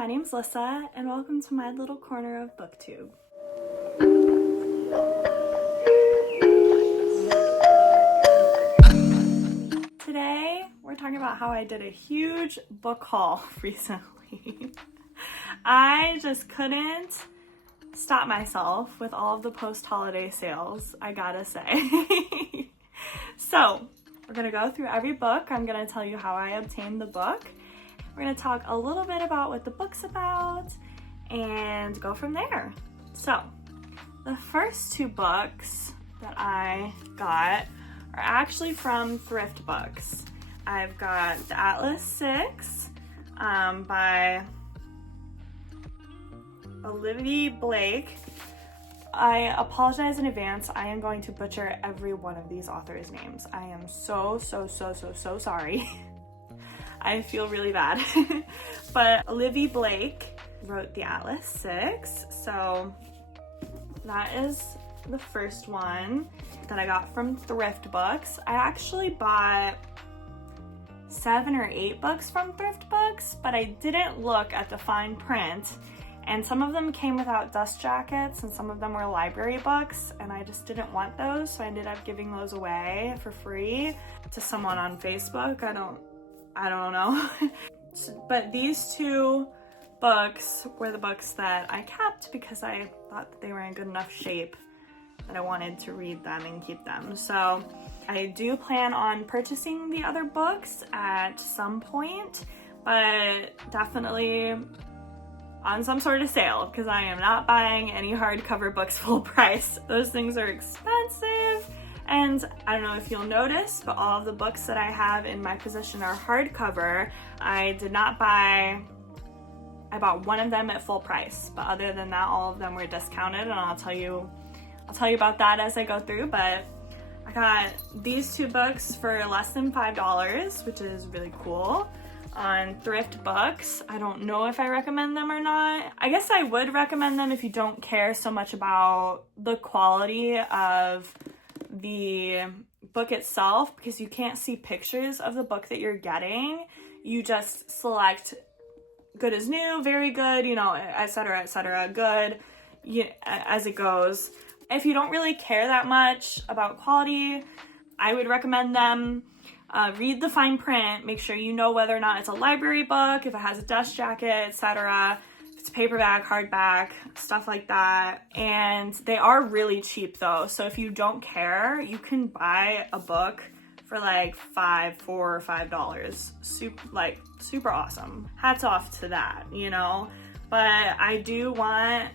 my name's Lissa, and welcome to my little corner of BookTube. Today, we're talking about how I did a huge book haul recently. I just couldn't stop myself with all of the post-holiday sales, I gotta say. So, we're gonna go through every book. I'm gonna tell you how I obtained the book. We're gonna talk a little bit about what the book's about and go from there. So, the first two books that I got are actually from thrift books. I've got The Atlas 6 by Olivie Blake. I apologize in advance. I am going to butcher every one of these authors' names. I am so sorry. I feel really bad. But Olivie Blake wrote The Atlas 6, so that is the first one that I got from thrift books. I actually bought 7 or 8 books from thrift books, but I didn't look at the fine print, and some of them came without dust jackets and some of them were library books, and I just didn't want those, so I ended up giving those away for free to someone on Facebook. I don't know. But these two books were the books that I kept because I thought that they were in good enough shape that I wanted to read them and keep them. So I do plan on purchasing the other books at some point, but definitely on some sort of sale, because I am not buying any hardcover books full price. Those things are expensive. And I don't know if you'll notice, but all of the books that I have in my possession are hardcover. I bought one of them at full price, but other than that, all of them were discounted, and I'll tell you about that as I go through. But I got these two books for less than $5, which is really cool, on thrift books. I don't know if I recommend them or not. I guess I would recommend them if you don't care so much about the quality of the book itself, because you can't see pictures of the book that you're getting. You just select good as new, very good, etc., good, as it goes. If you don't really care that much about quality, I would recommend them. Read the fine print, make sure you know whether or not it's a library book, if it has a dust jacket, etc., if it's paperback, hardback, stuff like that. And they are really cheap though, so if you don't care, you can buy a book for like $4 or $5. Super awesome. Hats off to that, But I do want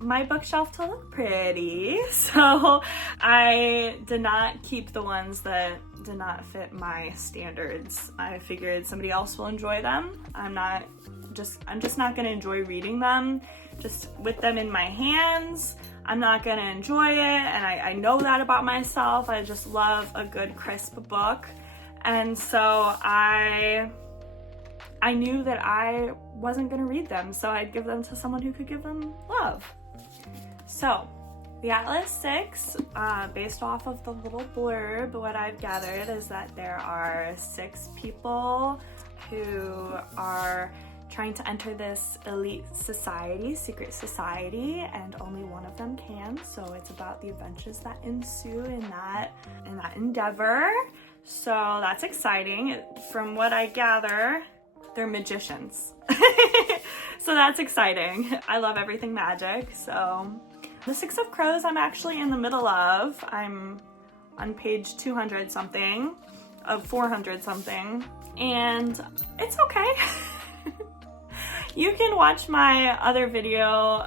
my bookshelf to look pretty, so I did not keep the ones that did not fit my standards. I figured somebody else will enjoy them. I'm just not gonna enjoy reading them just with them in my hands. I'm not gonna enjoy it, and I know that about myself. I just love a good crisp book, and so I knew that I wasn't gonna read them, so I'd give them to someone who could give them love. So, The Atlas 6, based off of the little blurb, what I've gathered is that there are 6 people who are trying to enter this elite society, secret society, and only one of them can. So it's about the adventures that ensue in that endeavor. So that's exciting. From what I gather, they're magicians. So that's exciting. I love everything magic. So The Six of Crows I'm actually in the middle of. I'm on page 200 something of 400 something, and it's okay. You can watch my other video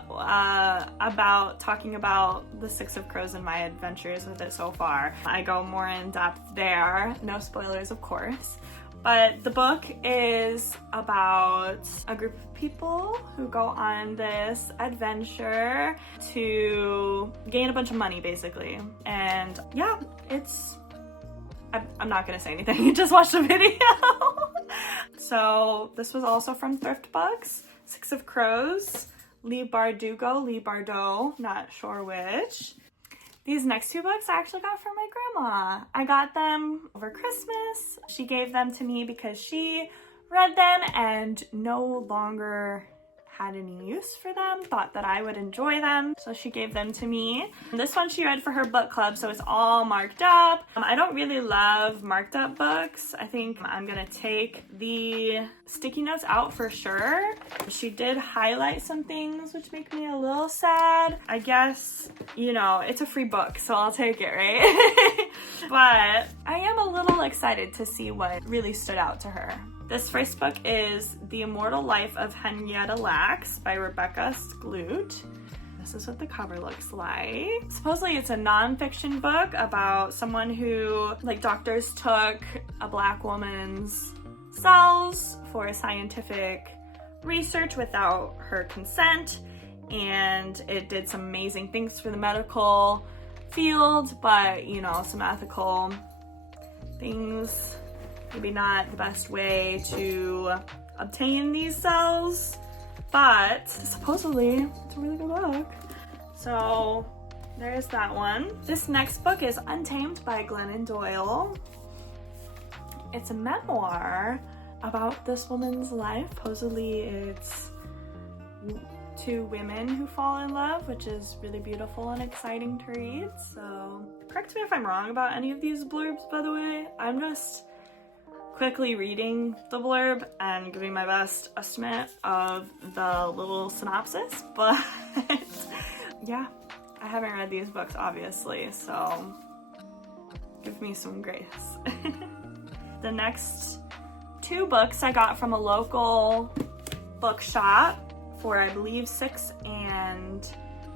about talking about The Six of Crows and my adventures with it so far. I go more in depth there. No spoilers, of course. But the book is about a group of people who go on this adventure to gain a bunch of money, basically. And yeah, I'm not gonna say anything, just watch the video. So this was also from thrift books. Six of Crows, Leigh Bardugo, not sure which. These next two books I actually got from my grandma. I got them over Christmas. She gave them to me because she read them and no longer had any use for them, thought that I would enjoy them, so she gave them to me. This one she read for her book club, so it's all marked up. I don't really love marked up books. I think I'm gonna take the sticky notes out for sure. She did highlight some things which make me a little sad. I guess, you know, it's a free book, so I'll take it, right? But I am a little excited to see what really stood out to her. This first book is The Immortal Life of Henrietta by Rebecca Skloot. This is what the cover looks like. Supposedly it's a non-fiction book about someone who, like, doctors took a black woman's cells for scientific research without her consent, and it did some amazing things for the medical field, but, you know, some ethical things, maybe not the best way to obtain these cells, but supposedly it's a really good book. So there's that one. This next book is Untamed by Glennon Doyle. It's a memoir about this woman's life. Supposedly it's two women who fall in love, which is really beautiful and exciting to read. So correct me if I'm wrong about any of these blurbs, by the way. I'm just quickly reading the blurb and giving my best estimate of the little synopsis, but yeah, I haven't read these books obviously, so give me some grace. The next two books I got from a local bookshop for, I believe, $6 and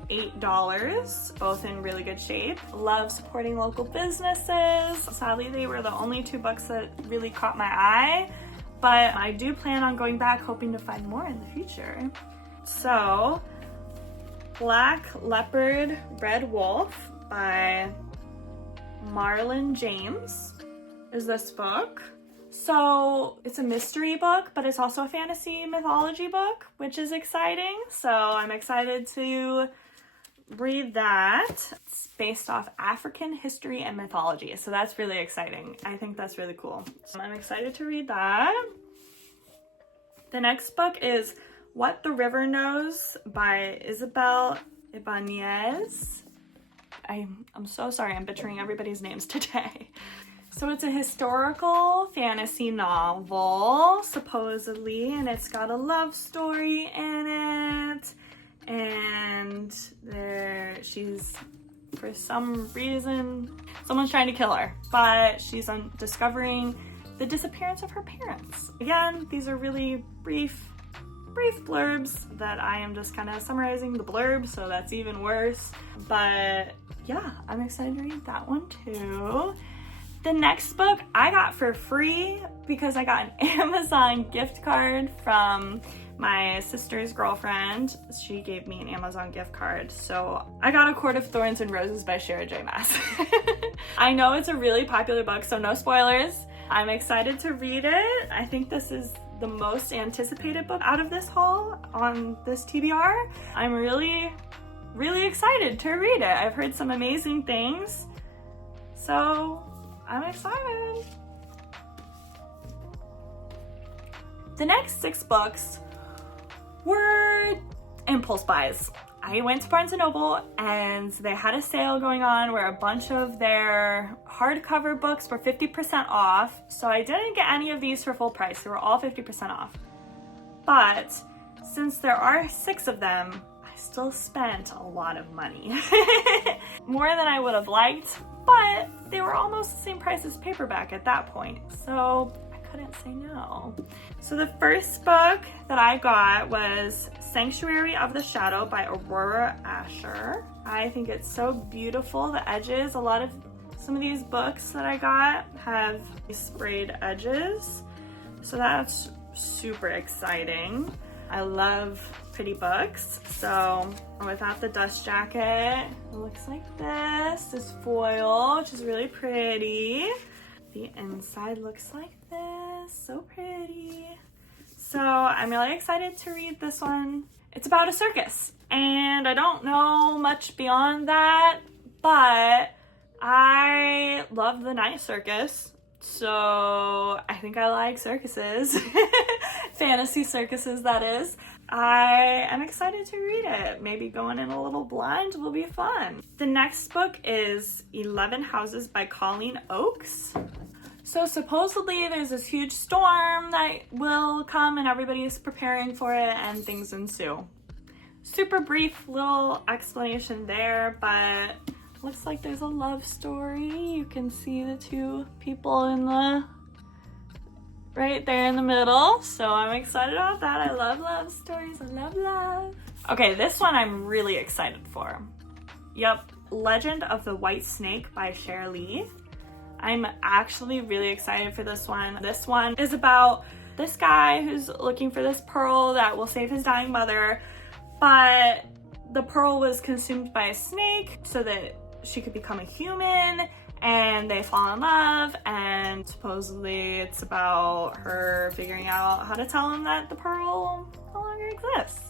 $8, both in really good shape. Love supporting local businesses. Sadly, they were the only two books that really caught my eye, but I do plan on going back, hoping to find more in the future. So, Black Leopard, Red Wolf by Marlon James is this book. So it's a mystery book, but it's also a fantasy mythology book, which is exciting. So I'm excited to read that. It's based off African history and mythology, so that's really exciting. I think that's really cool. So I'm excited to read that. The next book is What the River Knows by Isabel Ibanez. I'm so sorry, I'm butchering everybody's names today. So it's a historical fantasy novel, supposedly, and it's got a love story in it. And she's, for some reason, someone's trying to kill her, but she's discovering the disappearance of her parents. Again, these are really brief blurbs that I am just kind of summarizing the blurb, so that's even worse. But yeah, I'm excited to read that one too. The next book I got for free because I got an Amazon gift card from my sister's girlfriend. She gave me an Amazon gift card. So I got A Court of Thorns and Roses by Sher Maas. I know it's a really popular book, so no spoilers. I'm excited to read it. I think this is the most anticipated book out of this haul on this TBR. I'm really, really excited to read it. I've heard some amazing things, so I'm excited. The next 6 books were impulse buys. I went to Barnes & Noble and they had a sale going on where a bunch of their hardcover books were 50% off. So I didn't get any of these for full price. They were all 50% off. But since there are 6 of them, I still spent a lot of money. More than I would have liked, but they were almost the same price as paperback at that point. So I couldn't say no. So the first book that I got was Sanctuary of the Shadow by Aurora Ascher. I think it's so beautiful, the edges. Some of these books that I got have sprayed edges, so that's super exciting. I love pretty books. So without the dust jacket, it looks like this foil, which is really pretty. The inside looks like this, so pretty. So I'm really excited to read this one. It's about a circus, and I don't know much beyond that, but I love the night circus, So I think I like circuses. Fantasy circuses, that is. I am excited to read it. Maybe going in a little blind will be fun. The next book is 11 Houses by Colleen Oakes. So supposedly there's this huge storm that will come and everybody is preparing for it and things ensue. Super brief little explanation there, but looks like there's a love story. You can see the two people in the right there in the middle. So I'm excited about that. I love love stories. I love love. Okay, this one I'm really excited for. Yep, Legend of the White Snake by Sher. I'm actually really excited for this one. This one is about this guy who's looking for this pearl that will save his dying mother, but the pearl was consumed by a snake so that she could become a human, and they fall in love, and supposedly it's about her figuring out how to tell him that the pearl no longer exists.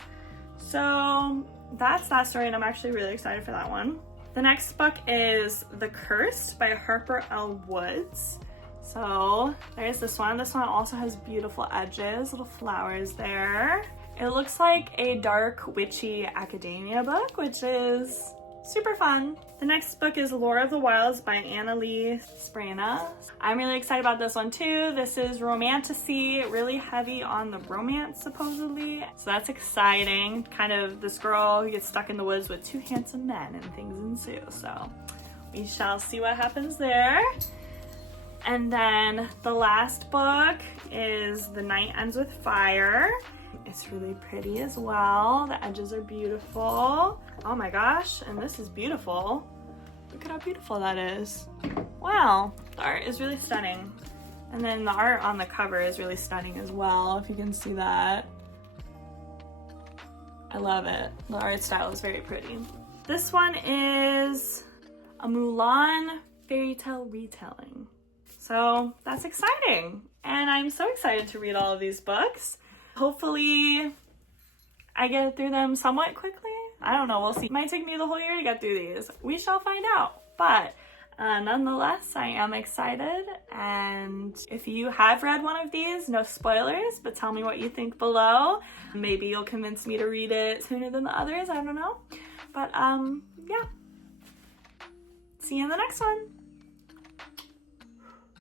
So that's that story, and I'm actually really excited for that one. The next book is The Cursed by Harper L. Woods. So there's this one. This one also has beautiful edges, little flowers there. It looks like a dark, witchy academia book, which is super fun. The next book is Lore of the Wilds by Analeigh Sbrana. I'm really excited about this one too. This is romantasy, really heavy on the romance supposedly. So that's exciting. Kind of this girl who gets stuck in the woods with two handsome men and things ensue. So we shall see what happens there. And then the last book is The Night Ends with Fire. It's really pretty as well. The edges are beautiful. Oh my gosh, and this is beautiful. Look at how beautiful that is. Wow, the art is really stunning. And then the art on the cover is really stunning as well, if you can see that. I love it. The art style is very pretty. This one is a Mulan fairy tale retelling. So that's exciting. And I'm so excited to read all of these books. Hopefully I get through them somewhat quickly. I don't know, we'll see. It might take me the whole year to get through these. We shall find out. But nonetheless, I am excited. And if you have read one of these, no spoilers, but tell me what you think below. Maybe you'll convince me to read it sooner than the others, I don't know. But yeah. See you in the next one.